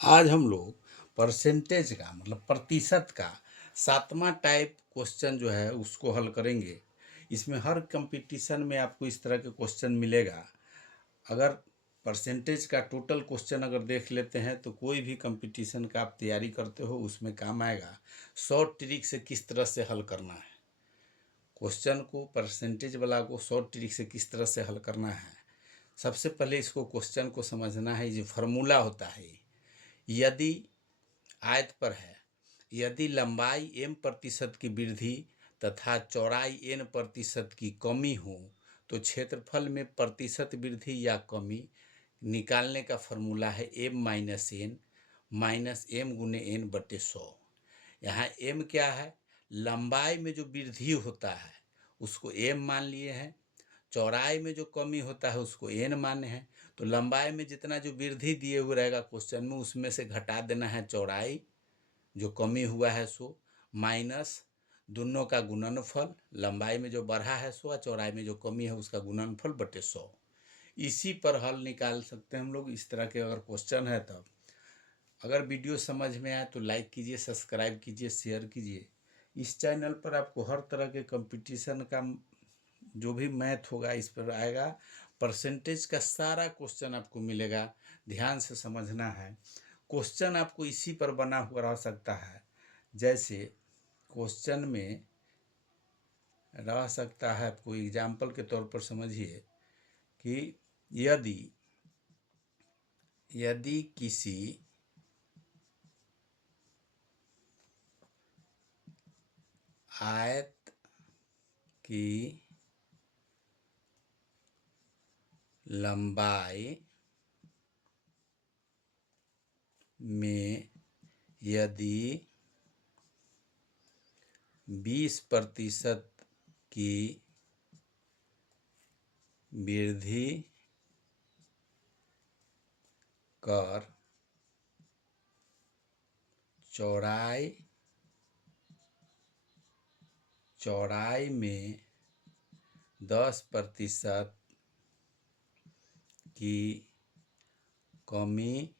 आज हम लोग परसेंटेज का मतलब प्रतिशत का 7वां टाइप क्वेश्चन जो है उसको हल करेंगे। इसमें हर कंपटीशन में आपको इस तरह के क्वेश्चन मिलेगा। अगर परसेंटेज का टोटल क्वेश्चन अगर देख लेते हैं तो कोई भी कंपटीशन का आप तैयारी करते हो उसमें काम आएगा। शॉर्ट ट्रिक से किस तरह से हल करना है क्वेश्चन को, परसेंटेज वाला को शॉर्ट ट्रिक से किस तरह से हल करना है। सबसे पहले इसको क्वेश्चन को समझना है। ये फार्मूला होता है। यदि आयत पर है, यदि लंबाई m प्रतिशत की वृद्धि तथा चौड़ाई n प्रतिशत की कमी हो तो क्षेत्रफल में प्रतिशत वृद्धि या कमी निकालने का फॉर्मूला है m गुने n बटे 100। यहाँ m क्या है? लंबाई में जो वृद्धि होता है उसको m मान लिए हैं, चौड़ाई में जो कमी होता है उसको n माने हैं। तो लंबाई में जितना जो वृद्धि दिए हुए रहेगा क्वेश्चन में उसमें से घटा देना है चौड़ाई जो कमी हुआ है सो, माइनस दोनों का गुणनफल, लंबाई में जो बढ़ा है सो और चौड़ाई में जो कमी है उसका गुणनफल बटे 100। इसी पर हल निकाल सकते हैं हम लोग। इस तरह के अगर क्वेश्चन है तब अगर वीडियो समझ में आए तो लाइक कीजिए, सब्सक्राइब कीजिए, शेयर कीजिए। इस चैनल पर आपको हर तरह के कंपटीशन का जो भी मैथ होगा इस पर आएगा। परसेंटेज का सारा क्वेश्चन आपको मिलेगा, ध्यान से समझना है। क्वेश्चन आपको इसी पर बना हुआ रह सकता है। जैसे क्वेश्चन में रह सकता है, आपको एग्जाम्पल के तौर पर समझिए कि यदि किसी आयत की लंबाई में यदि 20% की वृद्धि कर चौड़ाई में 10% की कमी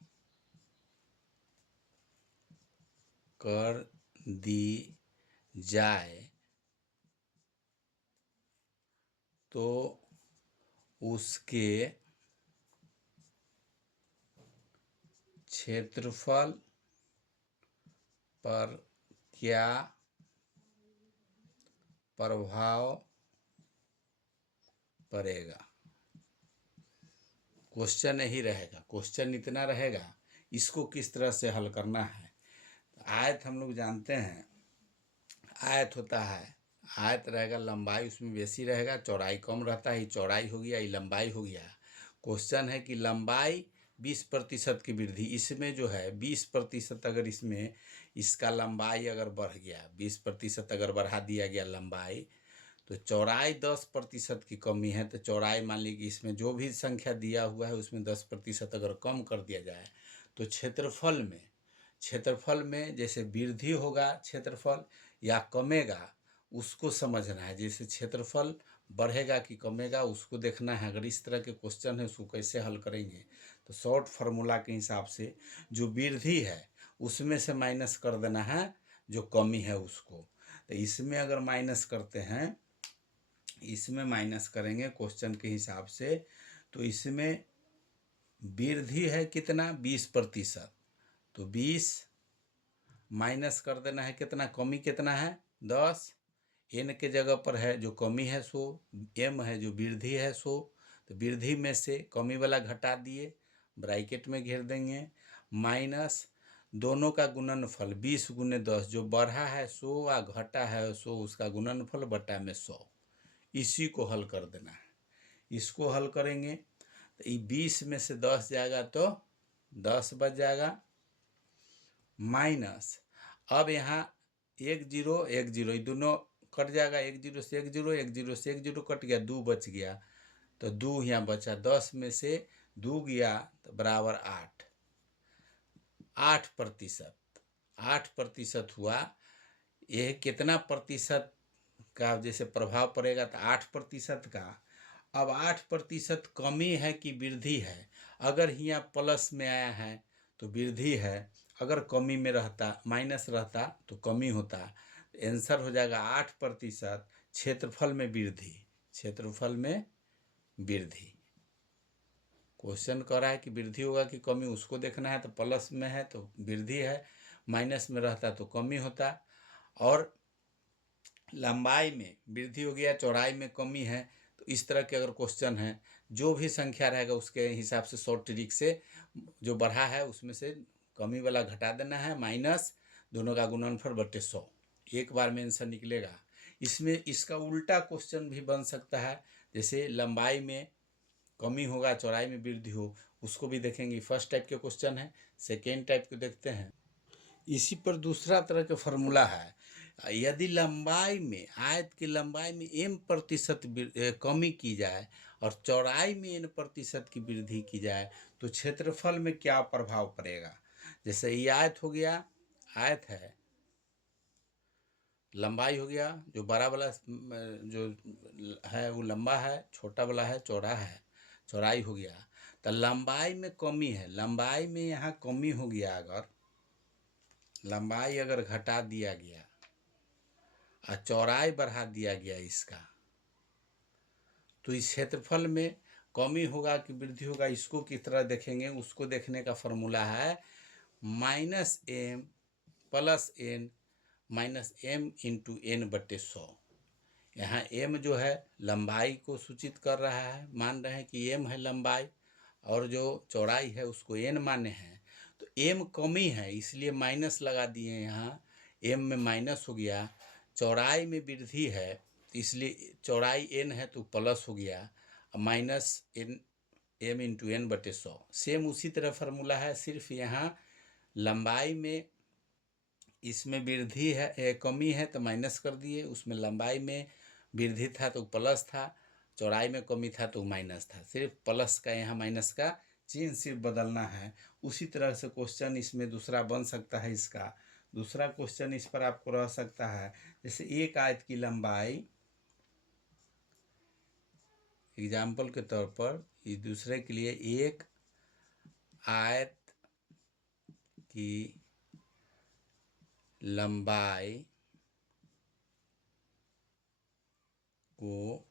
कर दी जाए तो उसके क्षेत्रफल पर क्या प्रभाव पड़ेगा। क्वेश्चन यही रहेगा, क्वेश्चन इतना रहेगा, इसको किस तरह से हल करना है। आयत हम लोग जानते हैं, आयत होता है, आयत रहेगा, लंबाई उसमें बेसी रहेगा, चौड़ाई कम रहता है। ये चौड़ाई हो गया, ये लंबाई हो गया। क्वेश्चन है कि लंबाई 20% की वृद्धि, इसमें जो है 20% अगर इसमें इसका लंबाई अगर बढ़ गया, 20% अगर बढ़ा दिया गया लंबाई, तो चौड़ाई 10% की कमी है तो चौड़ाई मान लीजिए कि इसमें जो भी संख्या दिया हुआ है उसमें 10% अगर कम कर दिया जाए तो क्षेत्रफल में जैसे वृद्धि होगा क्षेत्रफल या कमेगा उसको समझना है। जैसे क्षेत्रफल बढ़ेगा कि कमेगा उसको देखना है। अगर इस तरह के क्वेश्चन है उसको कैसे हल करेंगे तो शॉर्ट फार्मूला के हिसाब से जो वृद्धि है उसमें से माइनस कर देना है जो कमी है उसको। तो इसमें अगर माइनस करते हैं, इसमें माइनस करेंगे क्वेश्चन के हिसाब से, तो इसमें वृद्धि है कितना 20%, तो 20 माइनस कर देना है कितना, कमी कितना है 10। एन के जगह पर है जो कमी है सो, एम है जो वृद्धि है सो, तो वृद्धि में से कमी वाला घटा दिए, ब्रैकेट में घेर देंगे, माइनस दोनों का गुणनफल 20 गुने 10, जो बढ़ा है सो व घटा है सो उसका गुणनफल बटा में 100। इसी को हल कर देना है। इसको हल करेंगे तो ये 20 में से 10 जाएगा तो 10 बच जाएगा, माइनस अब यहाँ 1 0 1 0 ये दोनों कट जाएगा, 1 0 से 1 0, 1 0 से 1 0 कट गया, 2 बच गया, तो 2 यहाँ बचा, 10 में से 2 गया तो बराबर 8% 8% हुआ। यह कितना प्रतिशत का जैसे प्रभाव पड़ेगा तो 8% का। अब 8% कमी है कि वृद्धि है, अगर यहाँ प्लस में आया है तो वृद्धि है। अगर कमी में रहता, माइनस रहता तो कमी होता। आंसर हो जाएगा 8%, क्षेत्रफल में वृद्धि। क्षेत्रफल में वृद्धि। क्वेश्चन कह रहा है कि वृद्धि होगा कि कमी, उसको देखना है। तो प्लस में है तो वृद्धि है, माइनस में रहता तो कमी होता। और लंबाई में वृद्धि हो गया, चौड़ाई में कमी है। तो इस तरह के अगर क्वेश्चन है, जो भी संख्या रहेगा उसके हिसाब से शॉर्ट ट्रिक से जो बढ़ा है उसमें से कमी वाला घटा देना है, माइनस दोनों का गुणनफल बटे 100। एक बार में आंसर निकलेगा। इसमें इसका उल्टा क्वेश्चन भी बन सकता है, जैसे लंबाई में कमी होगा, चौड़ाई में वृद्धि हो, उसको भी देखेंगे। फर्स्ट टाइप के क्वेश्चन है। सेकेंड टाइप को देखते हैं। इसी पर दूसरा तरह का फॉर्मूला है। यदि लंबाई में, आयत की लंबाई में m% कमी की जाए और चौड़ाई में n% की वृद्धि की जाए तो क्षेत्रफल में क्या प्रभाव पड़ेगा। जैसे ये आयत हो गया, आयत है, लंबाई हो गया, जो बड़ा वाला जो है वो लंबा है, छोटा वाला है चौड़ा है, चौड़ाई हो गया। तो लंबाई में कमी है, लंबाई में यहाँ कमी हो गया, अगर लंबाई अगर घटा दिया गया और चौड़ाई बढ़ा दिया गया इसका, तो इस क्षेत्रफल में कमी होगा कि वृद्धि होगा, इसको किस तरह देखेंगे। उसको देखने का फॉर्मूला है -m + n -m × n/100। यहाँ m जो है लंबाई को सूचित कर रहा है, मान रहे हैं कि m है लंबाई, और जो चौड़ाई है उसको n माने हैं। तो m कमी है इसलिए माइनस लगा दिए, यहाँ m में माइनस हो गया। चौड़ाई में वृद्धि है इसलिए चौड़ाई n है तो प्लस हो गया, माइनस m × n/100। सेम उसी तरह फार्मूला है, सिर्फ यहाँ लंबाई में इसमें वृद्धि है, कमी है तो माइनस कर दिए, उसमें लंबाई में वृद्धि था तो प्लस था, चौड़ाई में कमी था तो माइनस था। सिर्फ प्लस का यहाँ माइनस का चिन्ह सिर्फ बदलना है। उसी तरह से क्वेश्चन इसमें दूसरा बन सकता है। इसका दूसरा क्वेश्चन इस पर आपको रह सकता है, जैसे एक आयत की लंबाई, एग्जाम्पल के तौर पर इस दूसरे के लिए, एक आयत की लंबाई को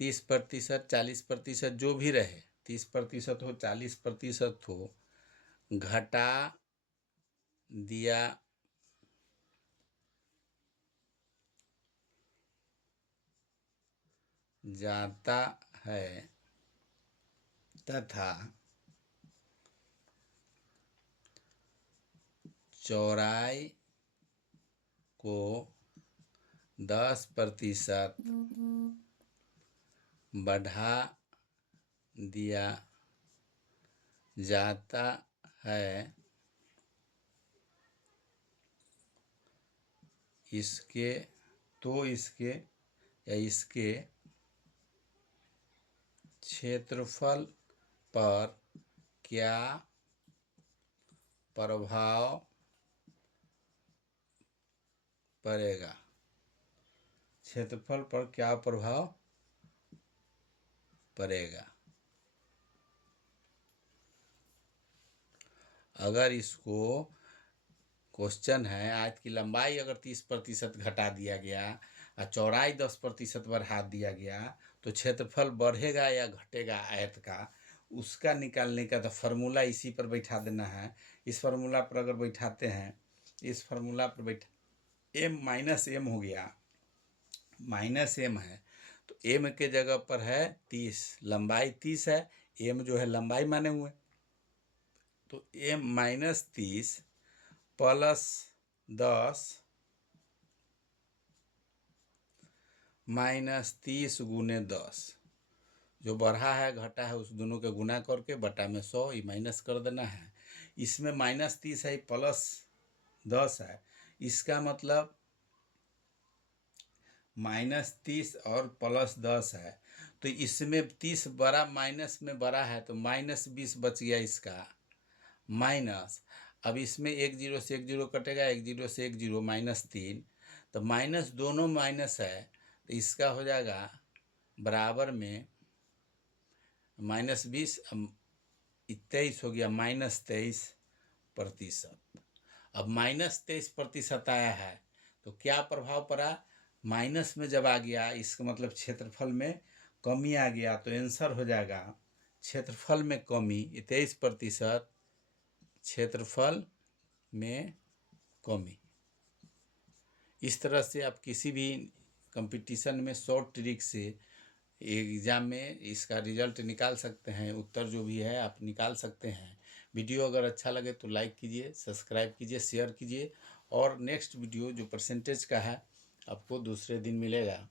30%, 40%, जो भी रहे, 30% हो 40% हो, घटा दिया जाता है तथा चौड़ाई को 10% बढ़ा दिया जाता है, इसके इसके क्षेत्रफल पर क्या प्रभाव पड़ेगा। क्षेत्रफल पर क्या प्रभाव पड़ेगा। अगर इसको क्वेश्चन है, आयत की लंबाई अगर 30% घटा दिया गया और चौड़ाई 10% बढ़ा दिया गया तो क्षेत्रफल बढ़ेगा या घटेगा आयत का, उसका निकालने का तो फार्मूला इसी पर बैठा देना है। इस फार्मूला पर अगर बैठाते हैं, इस फार्मूला पर बैठा, m - m हो गया, -m है तो m के जगह पर है 30, लंबाई 30 है, m जो है लंबाई माने हुए, तो m -30 + 10 -30 × 10, जो बढ़ा है घटा है उस दोनों के गुना करके बटा में 100 ये माइनस कर देना है। इसमें -30 है, +10 है, इसका मतलब -30 और +10 है। तो इसमें 30 बड़ा माइनस में बड़ा है तो -20 बच गया इसका, माइनस। अब इसमें 1 0 से 1 0 कटेगा, 1 0 से 1 0, -3, तो माइनस दोनों माइनस है तो इसका हो जाएगा बराबर में -20 23 हो गया -23%। अब -23% आया है तो क्या प्रभाव पड़ा, माइनस में जब आ गया इसका मतलब क्षेत्रफल में कमी आ गया, तो आंसर हो जाएगा क्षेत्रफल में कमी 23%, क्षेत्रफल में कमी। इस तरह से आप किसी भी कंपटीशन में शॉर्ट ट्रिक से एग्ज़ाम में इसका रिजल्ट निकाल सकते हैं, उत्तर जो भी है आप निकाल सकते हैं। वीडियो अगर अच्छा लगे तो लाइक कीजिए, सब्सक्राइब कीजिए, शेयर कीजिए, और नेक्स्ट वीडियो जो परसेंटेज का है आपको दूसरे दिन मिलेगा।